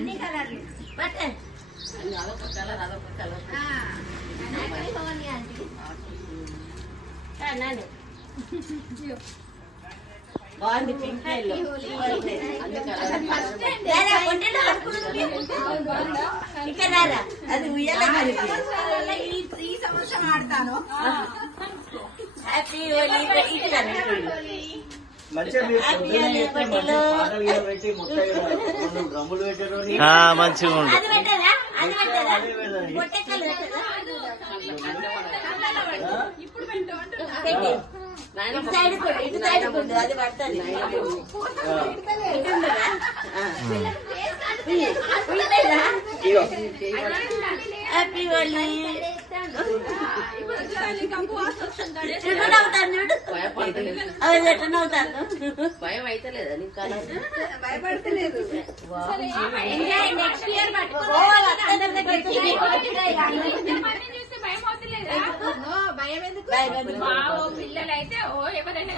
అన్ని కలర్లు బట్టే అదొక కలర్ అదొక కలర్ బాగుంది పింక్ అది ఉయ్యాల ఈ సంవత్సరం ఆడతాను హ్యాపీ హోలీ మంచిగా మంచిగా ఉండు. ఇటు సైడ్ కొండు అది పడుతుంది హ్యాపీ హోలీ భయం అయితే లేదా నీకు కలర్ భయపడతలేదు నెక్స్ట్ ఇయర్ భయం ఎందుకు పిల్లలైతే ఓ ఎవరైనా